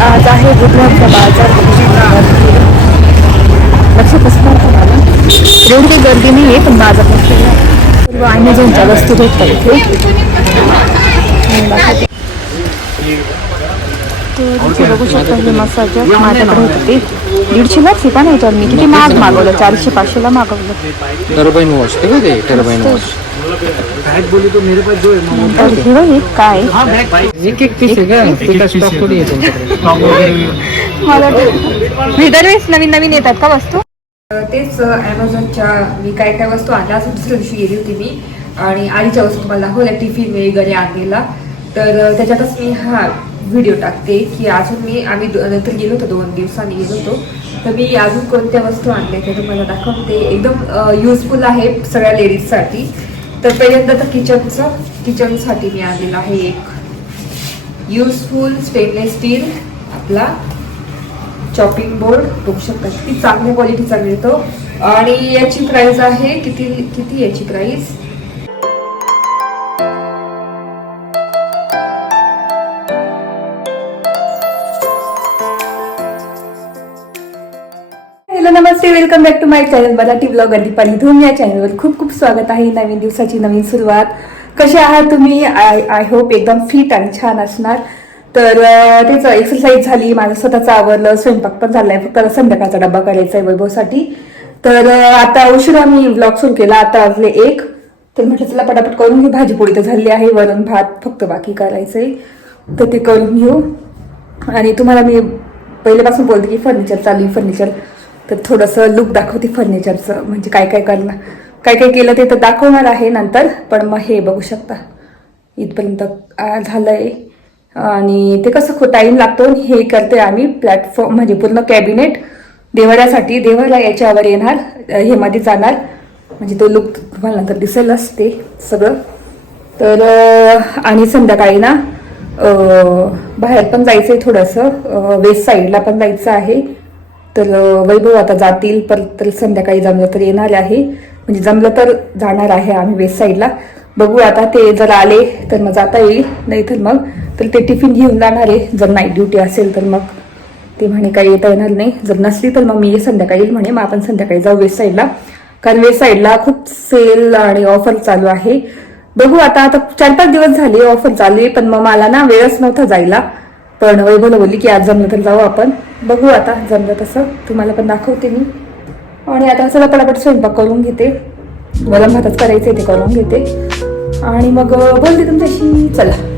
आज आहे बुधवारचा बाजार. लक्षातच नव्हतं मला एवढी काही गर्दी नाही आहे पण बाजार सर्व ॲमेझॉनच्या वस्तू भेटतात इथे. इथे बघू शकता हे मसाज माझ्याकडे होते ते. दीडशेलाच हे पण मी किती महाग मागवलं? चारशे पाचशेला मागवलं. टर्बाईन वॉश ते ते? टर्बाईन वॉश नंतर हे बघ, हे। काय? एक एक पीस आहे स्टॉक थोडी मला दरवेळेस नवीन नवीन येतात का वस्तू? तेच ॲमेझॉनच्या मी काय काय वस्तू आणल्या अजून दुसऱ्या दिवशी गेली होती मी. आणि आईच्या वस्तू तुम्हाला दाखवल्या टिफिन वगैरे आणलेला. तर त्याच्यातच मी हा व्हिडिओ टाकते की अजून मी आम्ही नंतर गेलो होतो दोन दिवसांनी गेलो होतो. तर मी अजून कोणत्या वस्तू आणल्या ते तुम्हाला दाखवते. एकदम युजफुल आहे सगळ्या लेडीजसाठी तर पहिल्यांदा तर किचनचं किचनसाठी मी आणलेलं आहे एक युजफुल स्टेनलेस स्टील आपला चॉपिंग बोर्ड बघू शकता किती चांगल्या क्वालिटीचा मिळतो. आणि याची प्राइस आहे किती किती याची price welcome back to my channel Marathi blogger Deepali Dhoom. या चॅनलवर खूप खूप स्वागत आहे. नवीन दिवसाची नवीन सुरुवात. कसे आहात तुम्ही? आय आय होप एकदम फिट आणि छान असणार. तर तेच एक्सरसाइज झाली. माझं स्वतःचं आवरलं. स्वयंपाक पण झालाय. फक्त संध्याकाळचा डब्बा करायचा आहे वैभवसाठी. तर आता उशिरा मी ब्लॉग सुरू केला. आता वाजले एक. तर म्हटलं चला पटापट करून घेऊ. भाजी पोळी तर झाली आहे. वरण भात फक्त बाकी करायचंय. तर ते करून घेऊ. आणि तुम्हाला मी पहिल्यापासून बोलते की फर्निचर चालू आहे. फर्निचर तर थोडंसं लुक दाखवते फर्निचरचं म्हणजे काय काय करणार काय काय केलं ते तर दाखवणार आहे नंतर पण मग हे बघू शकता. इथपर्यंत झालं आहे आणि ते कसं खूप टाईम लागतो आणि हे करते आम्ही प्लॅटफॉर्म म्हणजे पूर्ण कॅबिनेट देवाऱ्यासाठी देवाला याच्यावर येणार हे मध्ये जाणार. म्हणजे तो लुक तुम्हाला नंतर दिसेलच ते सगळं. तर आणि संध्याकाळी ना बाहेर पण जायचं आहे थोडंसं वेस्ट साईडला पण जायचं आहे. तर वैभव आता जातील परत तर संध्याकाळी जमलं तर येणार आहे. म्हणजे जमलं तर जाणार आहे आम्ही वेस्ट साईडला बघू आता ते जर आले तर मग जाता येईल. नाही तर मग तर ते टिफिन घेऊन जाणार आहे. जर नाईट ड्युटी असेल तर मग. ते म्हणे काही येता येणार नाही. जर नसली तर मग मी संध्याकाळी येईल म्हणे. मग आपण संध्याकाळी जाऊ वेस्ट साईडला कारण वेस्ट साईडला खूप सेल आणि ऑफर चालू आहे. बघू आता आता चार पाच दिवस झाले ऑफर चालू आहे. पण मग मला ना वेळच नव्हता जायला. पण वैभवला बोलली की आज जमलं तर जाऊ आपण. बघू आता जमलं तसं. तुम्हाला पण दाखवते मी. आणि आता चला पटापट स्वयंपाक करून घेते. गरम भातच करायचं ते करून घेते. आणि मग बोलते तुमच्याशी. चला.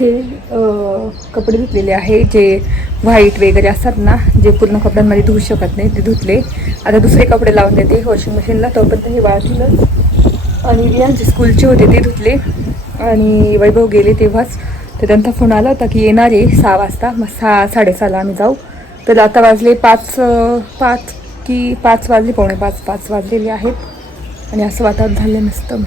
इथे कपडे धुतलेले आहे जे व्हाईट वगैरे असतात ना जे पूर्ण कपड्यांमध्ये धुवू शकत नाही ते धुतले. आता दुसरे कपडे लावून देते वॉशिंग मशीनला तोपर्यंत हे वाळतीलच. आणि रियांचे स्कूलचे होते ते धुतले. आणि वैभव गेले तेव्हाच. तर त्यांचा फोन आला होता की येणार आहे सहा वाजता. मग सहा साडेसहाला आम्ही जाऊ. तर आता वाजले पाच पाच की पाच वाजले पावणे पाच पाच वाजलेले आहेत. आणि असं वातावरण झालं नसतं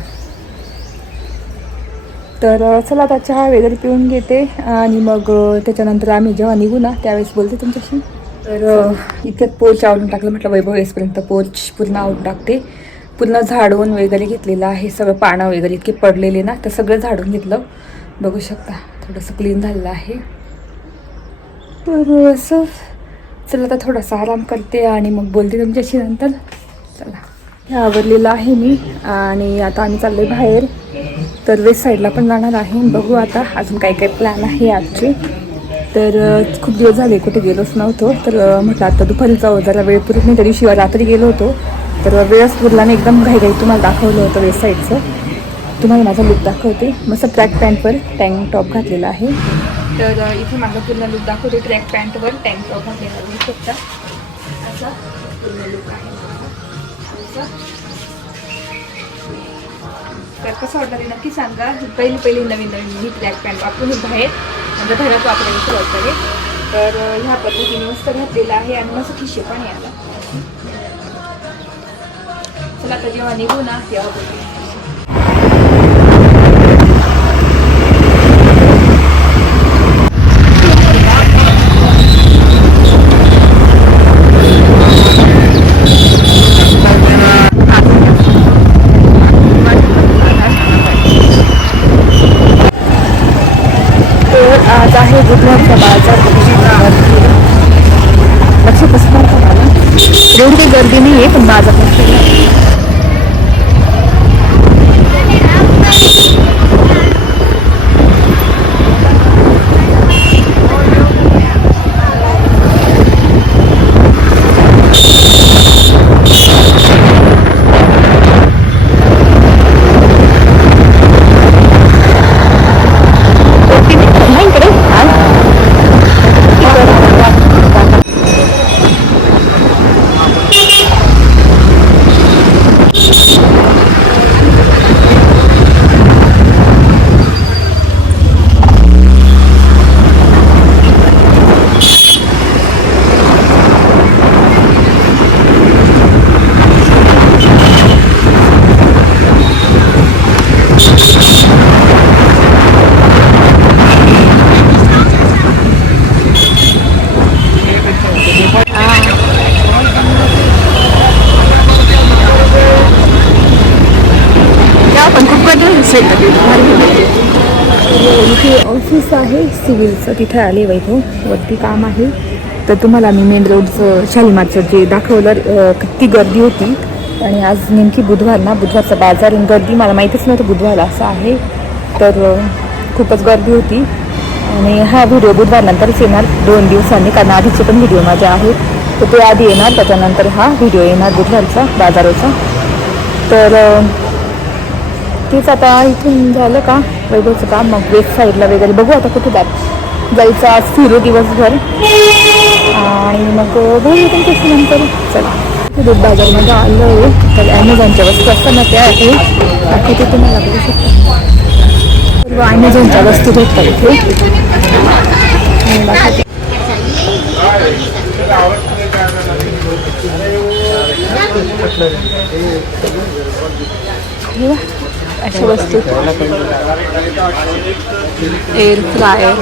तर चला आता चहा वगैरे पिऊन घेते आणि मग त्याच्यानंतर आम्ही जेव्हा निघू ना त्यावेळेस बोलते तुमच्याशी. तर अ, पोच आवडून टाकलं म्हटलं वैभव वेळेसपर्यंत पोच पूर्ण आवडून टाकते. पूर्ण झाडून वगैरे घेतलेलं आहे सगळं पानं वगैरे इतके पडलेले ना तर सगळं झाडून घेतलं. बघू शकता थोडंसं क्लीन झालेलं आहे. तर असं. चला आता थोडासा आराम करते आणि मग बोलते तुमच्याशी नंतर. चला. हे आवरलेलं आहे मी आणि आता आम्ही चाललोय बाहेर. तर वेस्ट साईडला पण जाणार आहे. बघू आता अजून काय काय प्लॅन आहे आजचे. तर खूप दिवस झाले कुठे गेलोच नव्हतो. तर म्हटलं आता दुपारी जाऊ. जरा वेळ पुरत नाही तरी शिवाय रात्री गेलो होतो. तर वेळच पुरला नाही. एकदम घाई घाई तुम्हाला दाखवलं होतं वेस्ट साईडचं तुम्हाला माझा लुक दाखवते. मस्त ट्रॅक पॅन्टवर टँक टॉप घातलेला आहे. तर इथे माझा पूर्ण लुक दाखवते. ट्रॅक पॅन्टवर टँक टॉप घातलेला शकता. असा पूर्ण लुक आहे असा. तर कसं वाटलं ते नक्की सांगा. पहिली पहिली नवीन नवीन मी ब्लॅक पॅन्ट वापरून बाहेर म्हणजे घरात वापरायला सुरुवात झाली. तर ह्या पद्धतीने मस्त घातलेला आहे आणि मस्त खिशे पण यायला. याला चला आता जेव्हा निघू ना तेव्हा बघू. आज बाजार लक्ष कसं मला. एवढी काही गर्दी नाही आहे पण बाजार नसते नाही इकडे त्या पण खूप कधी इथे ऑफिस आहे सिव्हिलचं तिथे आले वैभव. वरती काम आहे. तर तुम्हाला मी मेन रोडचं शालिमारचं जे दाखवलं किती गर्दी होती. आणि आज नेमकी बुधवार ना बुधवारचा बाजार आणि गर्दी मला माहीतच नव्हतं बुधवार असं आहे. तर खूपच गर्दी होती. आणि हा व्हिडिओ बुधवारनंतरच येणार. दोन दिवसांनी कारण आधीचे पण व्हिडिओ माझे आहेत. तर ते आधी येणार त्याच्यानंतर हा व्हिडिओ येणार बुधवारचा बाजाराचा. तर तेच आता इथून झालं का? वैभवचं काम मग वेस्ट साईडला वगैरे. बघू आता कुठे जात. जायचं आज फिरू दिवसभर. आणि मग बघू कसं नंतर. चला. दूध बाजारमध्ये आलं आहे तर ॲमेझॉनच्या वस्तू असतात ना त्या आहे ते तुम्हाला बघू शकता. ॲमेझॉनच्या वस्तू भेटतात इथे. अशी अशा वस्तू. एअर फ्रायर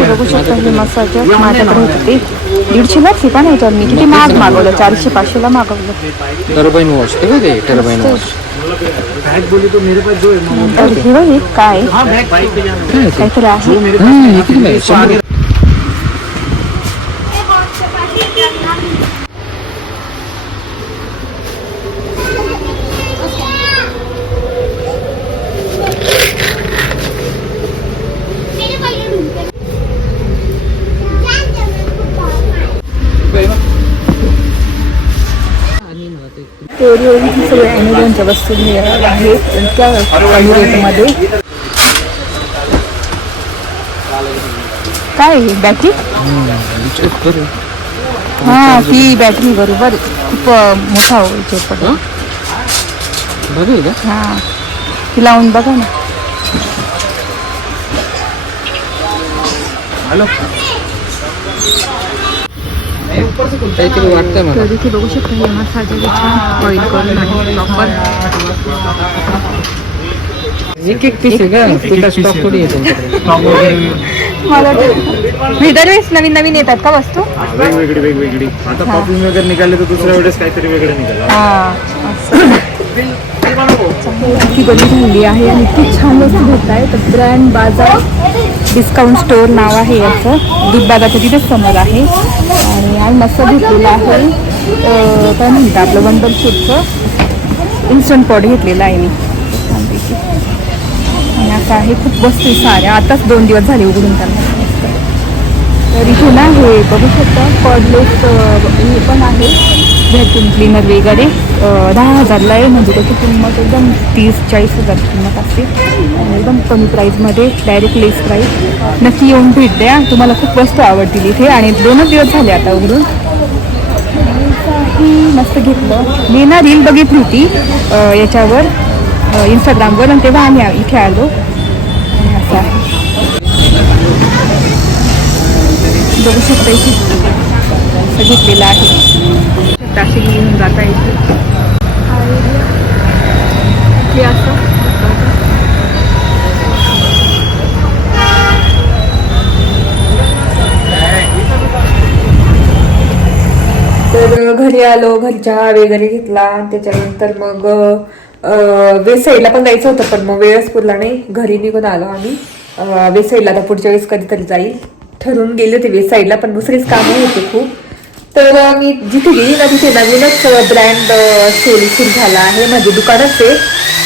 बघू शकता हे मसाज माझ्याकडे होते ते. दीडशेलाच आहे का नाही मी किती महाग मागवलं? चारशे पाचशेला मागवलं. Turbine wash. ते का ते टर्बाईन वॉश तर हे बघ हे काय काहीतरी आहे शंभर तर इथे ॲमेझॉनच्या वस्तू आहेत त्या कमी रेटमध्ये काय बॅटरी? हा ती बॅटरी बरोबर खूप मोठा होईल पट बरं का हा. ती लावून बघा ना. काहीतरी वाटतंय मला. तर इथे बघू शकता हे मसाजाचे छान ऑइल करून आहे प्रॉपर एक एक पीस आहे का? तिला स्टॉक थोडी आहे. तुमच्याकडे. मला मी दरवेळेस नवीन नवीन येतात का वस्तू? वेगवेगळी वेगवेगळी. आता वगैरे निघाले तर दुसऱ्या वेळेस काहीतरी वेगळं निघालं. हा. असं. इतकी गर्दी झाली आहे आणि इतकी छान वस्तू भेटत आहे. तर ब्रँड बाजार डिस्काउंट स्टोअर नाव आहे याचं. दूध बाजारचं तिथेच समोर आहे. आणि आम्ही मस्त घेतलेलं आहे. काय म्हणतं आपलं वंडर फूडचं इन्स्टंट पॉट घेतलेलं आहे मी. छानपैकी आणि आता आहे खूप वस्तू साऱ्या. आताच दोन दिवस झाले उघडून त्यांना. तर इथे ना हे बघू शकता कॉडलेस हे पण आहे. व्हॅक्युम क्लिनर वगैरे. दहा हजारला आहे. म्हणजे त्याची किंमत एकदम तीस चाळीस हजार किंमत असते. आणि एकदम कमी प्राईजमध्ये डायरेक्ट लेस प्राईस नक्की येऊन भेट द्या. तुम्हाला खूप वस्तू आवडतील इथे. आणि दोनच दिवस झाले आता उघडून. मस्त घेतलं. मी ना रील बघितली होती याच्यावर इंस्टाग्रामवर आणि तेव्हा आम्ही इथे आलो. आणि असं आहे. बघू शकता इथे. असं घेतलेलं आहे. ताशी घेऊन जाता येते. हे असं. तर घरी आलो घरी चहा वगैरे घेतला. त्याच्यानंतर मग वेसईला पण जायचं होतं पण मग वेळच पुरला नाही. घरी निघून आलो आम्ही. वेसईला आता पुढच्या वेळेस कधीतरी जाईल. ठरवून गेले होते वेसाईडला पण दुसरेच कामं होते खूप. तर मी जिथे गेली ना तिथे नवीनच ब्रँड सेल सुरू झाला आहे. म्हणजे दुकानच आहे.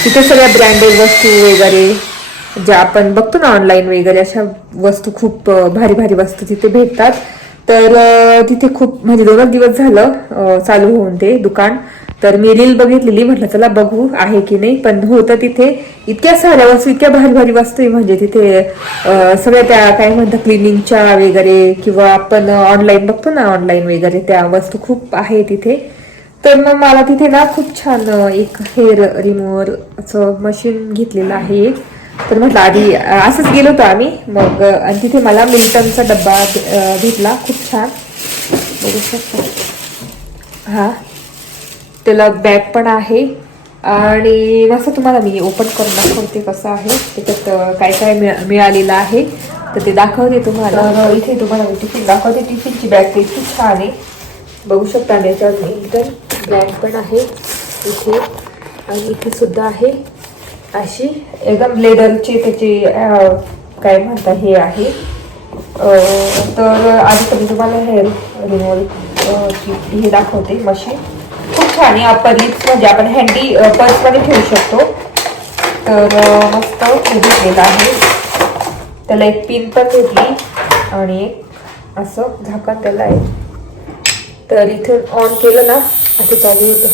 तिथे सगळ्या ब्रँडेड वस्तू वगैरे ज्या आपण बघतो ना ऑनलाईन वगैरे अशा वस्तू खूप भारी भारी वस्तू तिथे भेटतात. तर तिथे खूप म्हणजे दोनच दिवस झालं चालू होऊन ते दुकान. तर मी रील बघितलेली म्हटलं चला बघू आहे की नाही. पण होतं तिथे इतक्या साऱ्या वस्तू इतक्या भारी भारी वस्तू आहे. म्हणजे तिथे सगळ्या त्या काय म्हणतात क्लिनिंगच्या वगैरे किंवा आपण ऑनलाईन बघतो ना ऑनलाईन वगैरे त्या वस्तू खूप आहे तिथे. तर मग मला तिथे ना खूप छान एक हेअर रिमूव्हर असं मशीन घेतलेलं आहे. एक तर म्हटलं आधी असंच गेलो होतो आम्ही. मग आणि तिथे मला मिल्टनचा डब्बा भेटला खूप छान. बघू शकतो. हां. त्याला बॅग पण आहे. आणि असं तुम्हाला मी ओपन करून दाखवते कसं आहे. त्याच्यात काय काय मिळा- मिळालेलं आहे. तर ते दाखवते तुम्हाला. इथे तुम्हाला मी टिफिन दाखवते. टिफिनची बॅग तर इतकी छान आहे. बघू शकता आणि याच्यावर बॅग पण आहे इथे. आणि इथे सुद्धा आहे. अशी एकदम लेदरची त्याची काय म्हणता हे आहे. तर आधी तर मी तुम्हाला हेअर रिमूव्हल ची हे दाखवते मशीन. खूप छान आहे अप्पर लिप्स म्हणजे आपण हँडी पर्समध्ये ठेवू शकतो. तर मस्त हे घेतलेलं आहे. त्याला एक पिन पण घेतली आणि एक असं झाकण त्याला आहे. तर इथून ऑन केलं ना असं चालू होतं.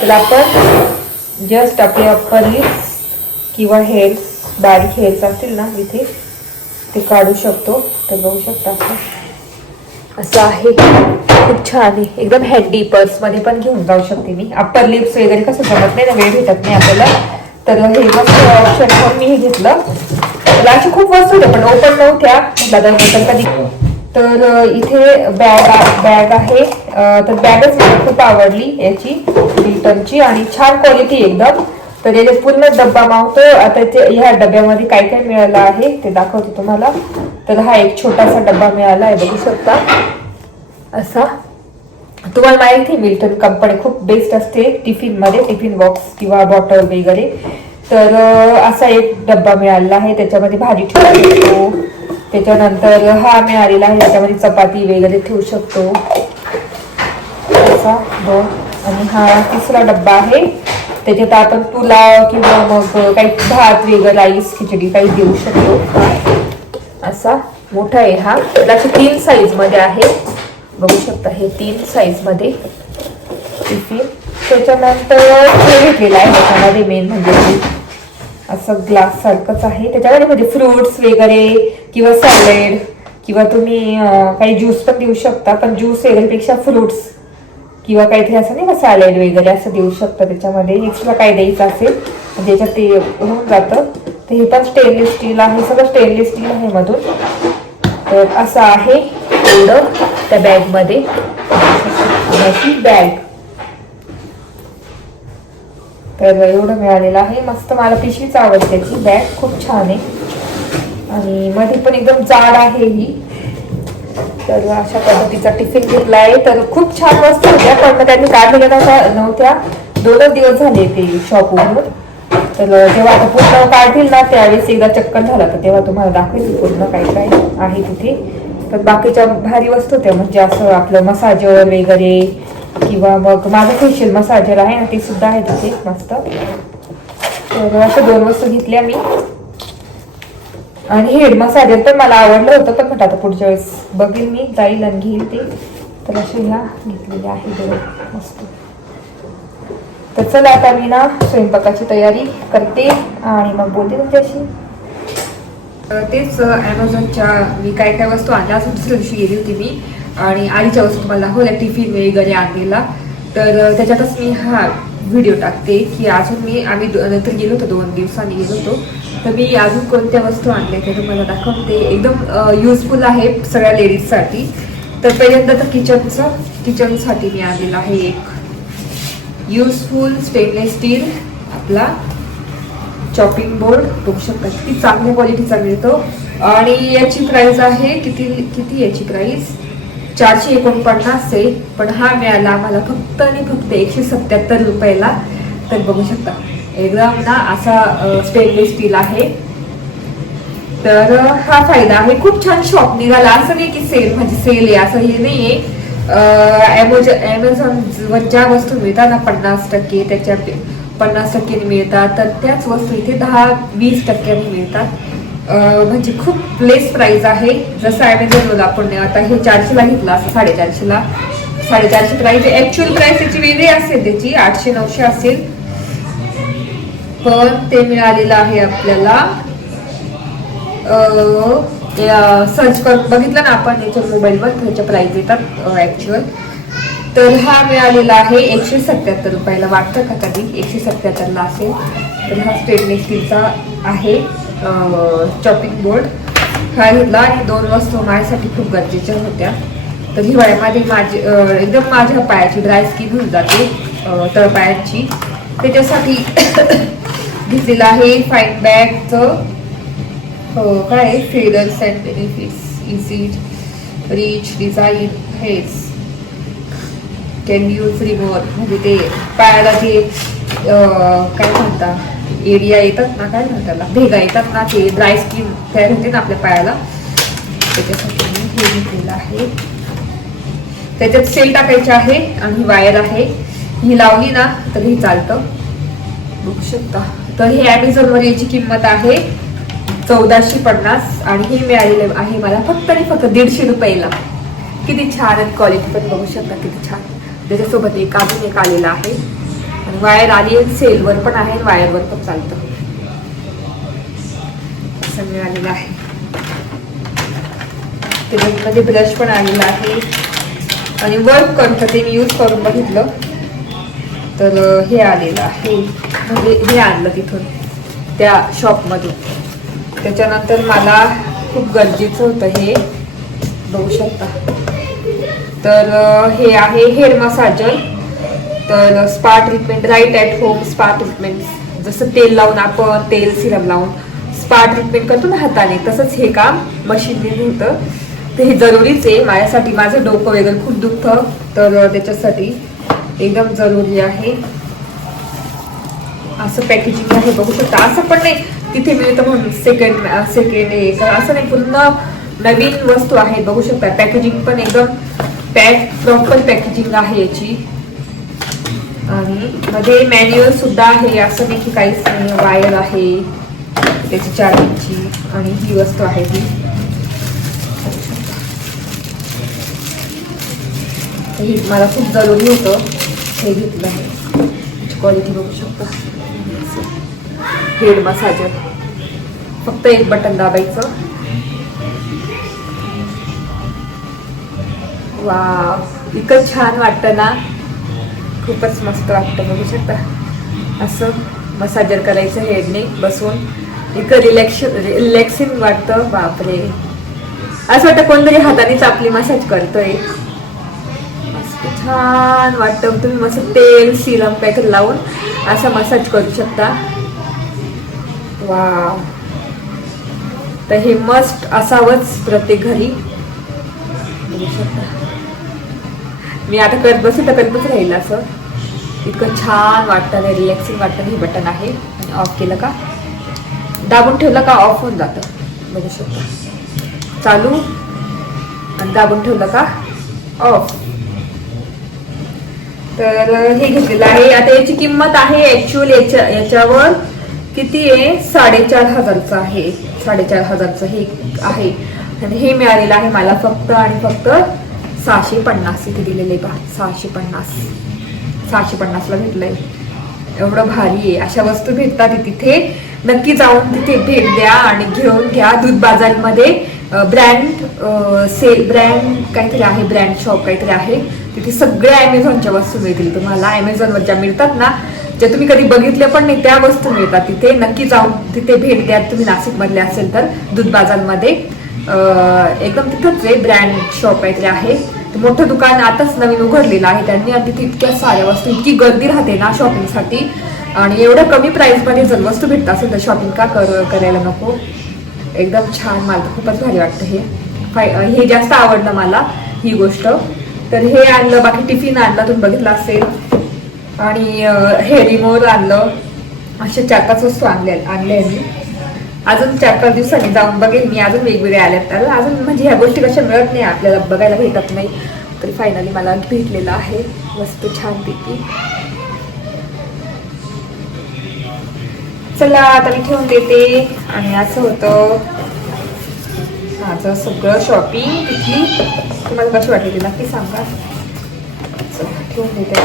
तर आपण जस्ट आपले अप्पर लिप्स किंवा हेअर्स बारीक हेअर्स असतील ना इथे ते काढू शकतो. तर बघू शकता आपण. असं आहे. खूप छान आहे. एकदम हँडी पर्समध्ये पण घेऊन जाऊ शकते मी. अप्पर लिप्स वगैरे कसं जमत नाही ना वेळ भेटत नाही आपल्याला. तर हे मग ऑप्शन म्हणून मी हे घेतलं. तर अशी खूप वस्तू होत्या पण ओपन नव्हत्या. दादा कधी तर इथे बॅग बॅग आहे. तर बॅगच मला खूप आवडली याची बिल्टनची आणि छान क्वालिटी एकदम. तर याचे पूर्ण डब्बा मावतो आता ते ह्या डब्यामध्ये काय काय मिळालं आहे ते दाखवतो तुम्हाला. तर हा एक छोटासा डब्बा मिळाला आहे बघू शकता. असा. तुम्हाला माहिती मिल्टन कंपनी खूप बेस्ट असते टिफिनमध्ये टिफिन बॉक्स किंवा बॉटल वगैरे. तर असा एक डब्बा मिळालेला आहे त्याच्यामध्ये भाजी ठेवू. शकतो त्याच्यानंतर हा मिळालेला आहे त्याच्यामध्ये चपाती वगैरे ठेवू शकतो. असा दोन. आणि हा तिसरा डब्बा आहे. त्याच्यात आपण पुलाव किंवा मग काही भात वगैरे राईस खिचडी काही देऊ शकतो. असा मोठा आहे हा. त्याचे तीन साईजमध्ये आहे. बघू शकता हे तीन साईजमध्ये टिफिन त्याच्यानंतर हे घेतलेलं आहे त्याच्यामध्ये मेन म्हणजे असं ग्लास सारखंच आहे. त्याच्यामध्ये म्हणजे फ्रुट्स वगैरे किंवा सॅलेड किंवा तुम्ही काही ज्यूस पण देऊ शकता पण ज्यूस वगैरेपेक्षा फ्रुट्स किंवा काहीतरी असं नाही का सॅलेड वगैरे असं देऊ शकतं त्याच्यामध्ये. एक्स्ट्रा काय द्यायचं असेल. म्हणजे याच्यात ते होऊन जातं. तर हे पण स्टेनलेस स्टील आहे. सगळं स्टेनलेस स्टील आहे मधून. तर असं आहे एवढं त्या बॅगमध्ये अशी बॅग तर एवढं मिळालेलं आहे. मस्त मला पिशवीच आवडते त्याची बॅग खूप छान आहे. आणि मध्ये पण एकदम जाड आहे ही. तर अशा पद्धतीचा टिफिन घेतला आहे. तर खूप छान वस्तू होत्या पण त्यांनी त्यांनी काढलेल्या नव्हत्या नव्हत्या. दोनच दिवस झाले ते शॉप उघडून तर जेव्हा आता पूर्ण काढतील ना त्यावेळेस एकदा चक्कर झाला तर तेव्हा तुम्हाला दाखवेल पूर्ण काय काय आहे तिथे. तर बाकीच्या भारी वस्तू त्या म्हणजे असं आपलं मसाजर वगैरे किंवा मग माझं फेशियल मसाजर आहे ना ते सुद्धा आहे तिथे मस्त. तर अशा दोन वस्तू घेतल्या मी. आणि हेड मसाज तर मला आवडलं होतं पण म्हटलं आता पुढच्या वेळेस बघेल मी जाईल आणि घेईल ते. तर अशी ह्या घेतलेल्या आहे दोन मस्त. तर चला आता मी ना स्वयंपाकाची तयारी करते आणि मग बोलते तुमच्याशी. तेच ॲमेझॉनच्या मी काय काय वस्तू आणल्या अजून दुसऱ्या दिवशी गेली होती मी. आणि आईच्या वस्तू तुम्हाला दाखवल्या टिफिन वगैरे आणलेला. तर त्याच्यातच मी हा व्हिडिओ टाकते की अजून मी आम्ही नंतर गेलो होतो दोन दिवसांनी गेलो होतो. तर मी अजून कोणत्या वस्तू आणल्या ते तुम्हाला दाखवते. एकदम युजफुल आहे सगळ्या लेडीजसाठी तर पहिल्यांदा तर किचनचं किचनसाठी मी आणलेलं आहे एक युजफुल स्टेनलेस स्टील आपला चॉपिंग बोर्ड बघू शकता किती चांगल्या क्वालिटीचा मिळतो. आणि याची प्राइस आहे किती किती याची प्राइस चारशे एकोणपन्नास आहे. पण हा मिळाला आम्हाला फक्त आणि फक्त एकशे सत्याहत्तर रुपयाला. तर बघू शकता. एकदम ना असा स्टेनलेस स्टील आहे. तर हा फायदा आहे. खूप छान शॉप निघाला. असं नाही की सेल म्हणजे सेल आहे असं हे नाहीये. ॲमेझॉन वर ज्या वस्तू मिळतात ना पन्नास टक्के त्याच्या पन्नास टक्क्यांनी मिळतात. तर त्याच वस्तू इथे दहा वीस टक्क्यांनी मिळतात. म्हणजे खूप लेस प्राईस आहे. जसं अमेझॉनवर आपण आता हे चारशेला घेतला असं साडेचारशेला साडेचारशे प्राईस ॲक्च्युअल प्राईस त्याची वेगळी असेल त्याची आठशे नऊशे असेल. पण ते मिळालेलं आहे आपल्याला. सर्च कर बघितलं ना आपण याच्या मोबाईलवर त्याच्या प्राईज येतात ॲक्च्युअल तर हा मिळालेला आहे एकशे सत्याहत्तर रुपयाला. वाटतं का कधी? एकशे सत्याहत्तरला असेल. तर हा स्टेनलेस स्टीलचा आहे चॉपिंग बोर्ड हा घेतला आणि दोन वस्तू माझ्यासाठी खूप गरजेच्या होत्या. तर हिवाळ्यामध्ये माझी एकदम माझ्या पायाची ड्राय स्किन होऊन जाते तळपायाची. त्याच्यासाठी घेतलेलं आहे. फाईट बॅगचं हो काय features and benefits easy reach design हेच कॅन यूज रिमोट म्हणजे ते पायाला जे काय म्हणतात एरिया येतात ना काय म्हणतात भेगा येतात ना ते ड्राय स्किन तयार होते ना आपल्या पायाला. त्याच्यासाठी मी हे घेतलेलं आहे. त्याच्यात सेल टाकायचे आहे आणि वायर आहे. ही लावली ना तर चालतं. बघू शकता. तर हे ॲमेझॉनवर याची किंमत आहे चौदाशे पन्नास आणि हे मिळालेलं आहे मला फक्त आणि फक्त दीडशे रुपयाला. किती छान आणि क्वालिटी पण बघू शकता किती छान. त्याच्यासोबत एक अजून एक आलेला आहे. आणि वायर आली आहे सेलवर पण आहे आणि वायरवर पण चालतं. असं मिळालेलं आहे. त्याच्यामध्ये ब्रश पण आलेला आहे. आणि वर्क करतं ते मी यूज करून बघितलं. तर हे आलेलं आहे. म्हणजे हे आणलं तिथून त्या शॉपमधून. त्याच्यानंतर मला खूप गरजेचं होतं हे. बघू शकता. तर हे आहे हेअर मसाजर तर spa treatment right at home spa treatment. जसं तेल लावून आपण तेल सिरम लावून स्पा ट्रीटमेंट करतो ना हाताने तसंच हे काम मशीनने होतं. तर हे जरुरीच आहे. माझ्यासाठी माझं डोकं वगैरे खूप दुखतं. तर त्याच्यासाठी एकदम जरुरी आहे. असं पॅकेजिंग आहे बघू शकता. असं पण नाही तिथे मिळतं म्हणून सेकंड सेकंड एक असं नाही पूर्ण नवीन वस्तू आहे बघू शकता. पॅकेजिंग पण एकदम पॅक प्रॉपर पॅकेजिंग आहे याची. आणि मध्ये मॅन्युअल सुद्धा आहे. असं नाही की काहीच नाही वायर आहे. त्याची चार्जिंगची आणि ही वस्तू आहे ती. हे मला खूप जरुरी होतं. हे घेतलं आहे. क्वालिटी बघू शकता. हेड मसाजर फक्त एक बटन दाबायचं. वा इतकं छान वाटतं ना. खूपच मस्त वाटतं बघू शकता. असं मसाजर करायचं हेडने बसून. इतकं रिलॅक्स रिलॅक्सिंग वाटतं. बापरे. असं वाटतं कोणतरी हातानेच आपली मसाज करतोय. छान वाटतं. तुम्ही मस्त तेल सिरम पॅक लावून असा मसाज करू शकता. वा तर हे मस्ट असावंच प्रत्येक घरी. बघू शकता. मी आता करत बसेल तर करतच राहील असं. इतकं छान वाटतं आणि रिलॅक्सिंग वाटतं हे बटन आहे. आणि ऑफ केलं का? दाबून ठेवलं का? ऑफ होऊन जातं. बघू शकता. चालू. आणि दाबून ठेवलं का? ऑफ तर हे घेतलेलं आहे. आता याची किंमत आहे ऍक्च्युअल याच्या याच्यावर किती आहे? साडेचार हजारचं आहे. साडेचार हजारचं हे आहे. आणि हे मिळालेलं आहे मला फक्त आणि फक्त सहाशे पन्नास इथे दिलेले पहा. सहाशे पन्नास. सहाशे पन्नासला भेटलंय. एवढं भारी आहे. अशा वस्तू भेटतात तिथे. नक्की जाऊन तिथे भेट द्या आणि घेऊन घ्या. दूध बाजारमध्ये ब्रँड सेल ब्रँड काहीतरी आहे. ब्रँड शॉप काहीतरी आहे. तिथे सगळ्या ॲमेझॉनच्या वस्तू मिळतील. तुम्हाला ॲमेझॉनवर ज्या मिळतात ना ज्या तुम्ही कधी बघितल्या पण नाही त्या वस्तू मिळतात. तिथे नक्की जाऊन तिथे भेट द्या. तुम्ही नाशिकमधले असेल तर दूध बाजारमध्ये एकदम तिथंच आहे ब्रँड शॉप आहे ते मोठं दुकान आताच नवीन उघडलेलं आहे त्यांनी. आणि तिथे इतक्या साऱ्या वस्तू इतकी गर्दी राहते ना शॉपिंगसाठी आणि एवढ्या कमी प्राईजमध्ये जर वस्तू भेटत असेल तर शॉपिंग का कर करायला नको. एकदम छान मला खूपच भारी वाटतं हे. फाय हे जास्त आवडलं मला ही गोष्ट. तर हे आणलं बाकी टिफिन आणलं तुम्ही बघितलं असेल. आणि हे रिमोर आणलं. असे चार पाच वस्तू आणल्या आणल्या मी अजून चार पाच दिवसांनी जाऊन बघेल मी अजून वेगवेगळे आल्यात. तर अजून म्हणजे ह्या गोष्टी कशा मिळत नाही आपल्याला बघायला भेटत नाही. तरी फायनली मला भेटलेलं आहे. वस्तू छान पैकी चला आता मी ठेवून देते. आणि असं होतं. माझं सगळं शॉपिंग तिथली. तुम्हाला कशी वाटली ती? नक्की सांगा. चला ठेवून देते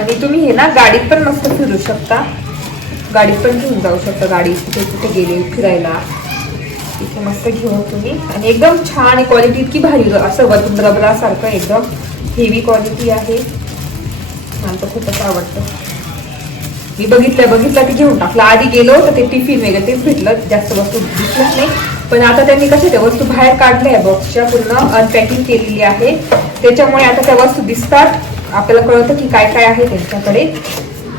आणि तुम्ही हे ना गाडीत पण मस्त फिरू शकता. गाडीत पण घेऊन जाऊ शकता. गाडी कुठे कुठे गेले फिरायला. इथे मस्त घेऊन तुम्ही. आणि एकदम छान क्वालिटी इतकी भारी असं वतून रबलासारखं एकदम हेवी क्वालिटी आहे. मला तर खूपच आवडतं. मी बघितलं बघितलं ते घेऊन टाकलं. आधी गेलो तर ते टिफिन वगैरे तेच भेटलं. जास्त वस्तू दिसलंच नाही. पण आता त्यांनी कशा त्या वस्तू बाहेर काढल्या आहे बॉक्सच्या पूर्ण अनपॅकिंग केलेली आहे. त्याच्यामुळे आता त्या वस्तू दिसतात. आपल्याला कळतं की काय काय आहे त्यांच्याकडे.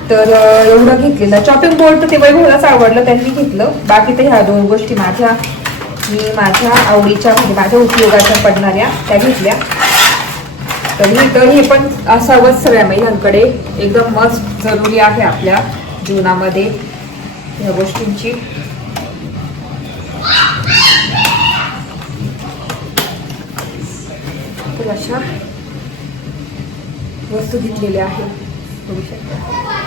तर एवढं घेतलेलं. चॉपिंग बोर्ड तर ते वैभवलाच आवडलं त्यांनी घेतलं. बाकी तर ह्या दोन गोष्टी माझ्या मी माझ्या आवडीच्या म्हणजे माझ्या उपयोगाच्या पडणाऱ्या त्या घेतल्या. तर हे पण असावंच सगळ्या महिलांकडे. एकदम मस्त जरुरी आहे आपल्या जीवनामध्ये ह्या गोष्टींची. तर अशा वस्तू घेतलेल्या आहेत. बघू शकता.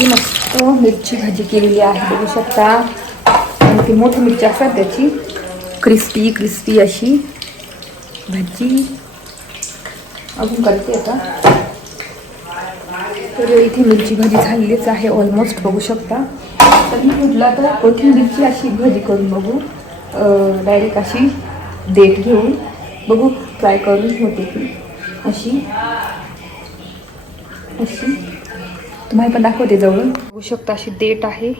किती मस्त मिरची भाजी केलेली आहे बघू शकता. आणि ती मोठी मिरची असतात त्याची. क्रिस्पी क्रिस्पी अशी भाजी. अजून करते आता. तर इथे मिरची भाजी झालेलीच आहे ऑलमोस्ट बघू शकता. तर मी म्हटलं तर कोथिंबीरची अशी भाजी करून बघू. डायरेक्ट अशी डेट घेऊन बघू ट्राय करून होते की अशी. अशी. तुम्हाला पण दाखवते जवळून. बघू शकता अशी डेट आहे.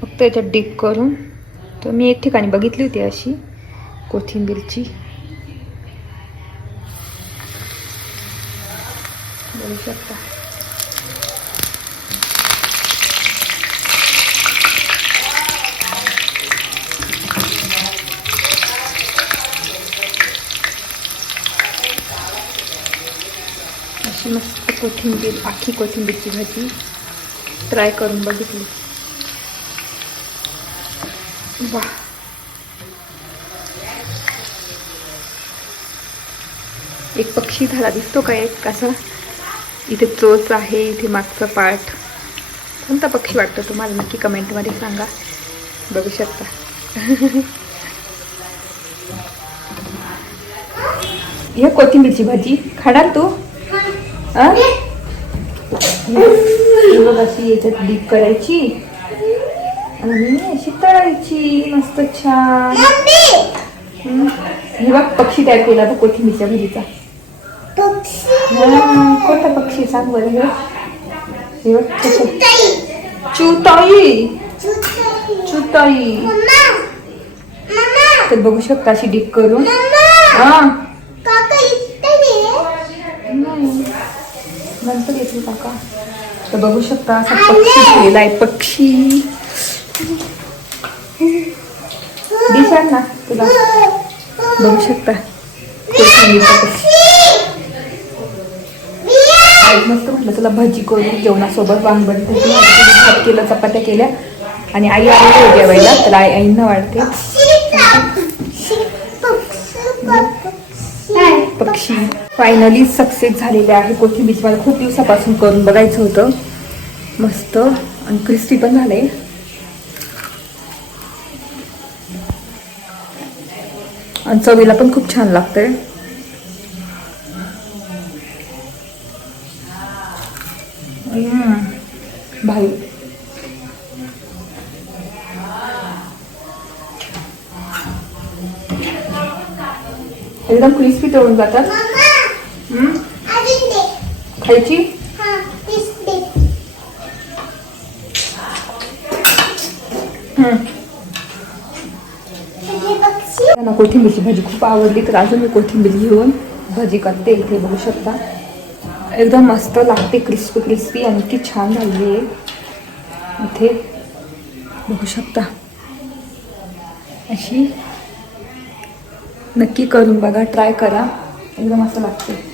फक्त याच्यात डीप करून. तर मी एक ठिकाणी बघितली होती अशी कोथिंबीरची. बघू शकता. अशी मस्त कोथिंबीर आखी कोथिंबीरची भाजी. ट्राय करून बघितली. वा एक पक्षी झाला. दिसतो का एक कसा इथे चोच आहे इथे मागचं पाठ. कोणता पक्षी वाटतो तुम्हाला? नक्की कमेंटमध्ये सांगा. बघू शकता. हे कोथिंबीरची भाजी. खाणार तू? अशी याच्यात डीप करायची. आणि अशी तळायची मस्त छान. हे बघ पक्षी तयार केला तो कोथिंबीरच्या भाजीचा. कोणता पक्षी सांग बरं हे. बघ चुताई चुताई तर बघू शकता अशी डीप करून. हा नाही येतील काका? तर बघू शकता असा पक्षी ठेवलेला आहे पक्षी. दिसाल ना तुला? बघू शकता. पक्षी मस्त म्हटलं चला भजी करून जेवणासोबत वांगण भात केलं चपात्या केल्या. आणि आई आली जेवायला तर आई आईंना वाढते. पक्षी. फायनली सक्सेस झालेले आहे. कोथिंबीर मला खूप दिवसापासून करून बघायचं होतं. मस्त. आणि क्रिस्पी पण झाले आणि चवीला पण खूप छान लागतंय. भाई एकदम क्रिस्पी तळून जातात. खायची? त्यांना कोथिंबीरची भाजी खूप आवडली तर अजून मी कोथिंबीर घेऊन भाजी करते. इथे बघू शकता. एकदम मस्त लागते क्रिस्पी क्रिस्पी आणि ती छान झाली आहे. इथे बघू शकता. अशी नक्की करून बघा ट्राय करा. एकदम असं लागते.